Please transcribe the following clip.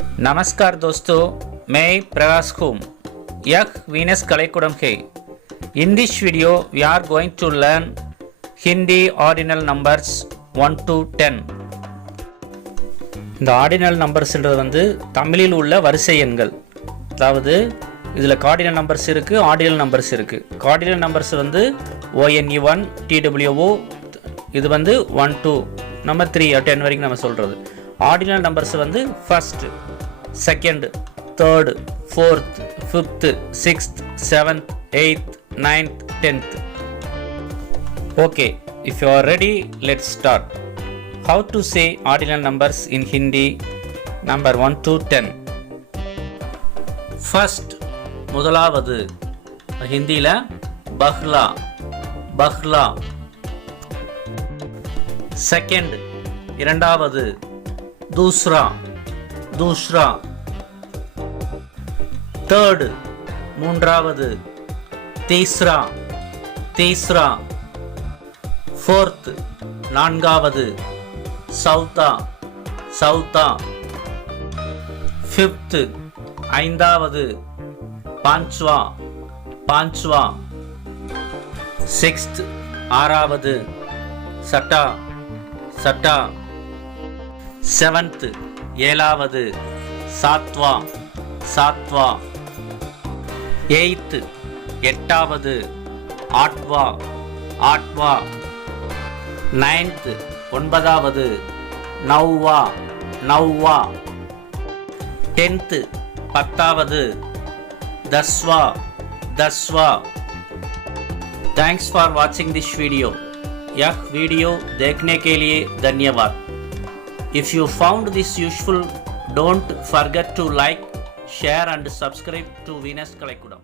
नमस्कार दोस्तों, मैं प्रकाश हूँ। यह वीनस कलेकुडम है। In this video, we are going to learn Hindi Ordinal Numbers 1 to 10. இந்த ஆர்டினல் நம்பர்ஸ்ன்றது வந்து தமிழில் உள்ள வரிசை எண்கள். அதாவது இதில் கார்டினல் நம்பர்ஸ் இருக்குது, ஆர்டினல் நம்பர்ஸ் இருக்குது. கார்டினல் நம்பர்ஸ் வந்து ONE1, TWO, இது வந்து 1, 2, நம்பர் 3, 10 வரைக்கும் நம்ம சொல்கிறது. ஆர்டினல் நம்பர்ஸ் வந்து first, second, third, fourth, fifth, sixth, seventh, eighth, ninth, 10th. Okay, if you are ready, let's start. How to say ordinal numbers in Hindi, number 1 to 10. First, முதலாவது ஹிந்தியில் பஹ்லா, பஹ்லா. Second, இரண்டாவது दूसरा, दूसरा. Third, மூன்றாவது तीसरा, तीसरा. Fourth, नाன்காவது चौथा, चौथा. फिफ्थ, ஐந்தாவது पांचवा, पांचवा. सिक्स्थ, ஆறாவது सटा, सटा. सेवंथ, ஏழாவது सातवा, सातवा. एट्थ, எட்டாவது आठवा, आठवा. नाइन्थ, ஒன்பதாவது नौवा, नौवा. टेंथ, பத்தாவது दसवा, दसवा. Thanks for watching this video. यह वीडियो देखने के लिए धन्यवाद. If you found this useful, don't forget to like, share and subscribe to Venus Kalekudam.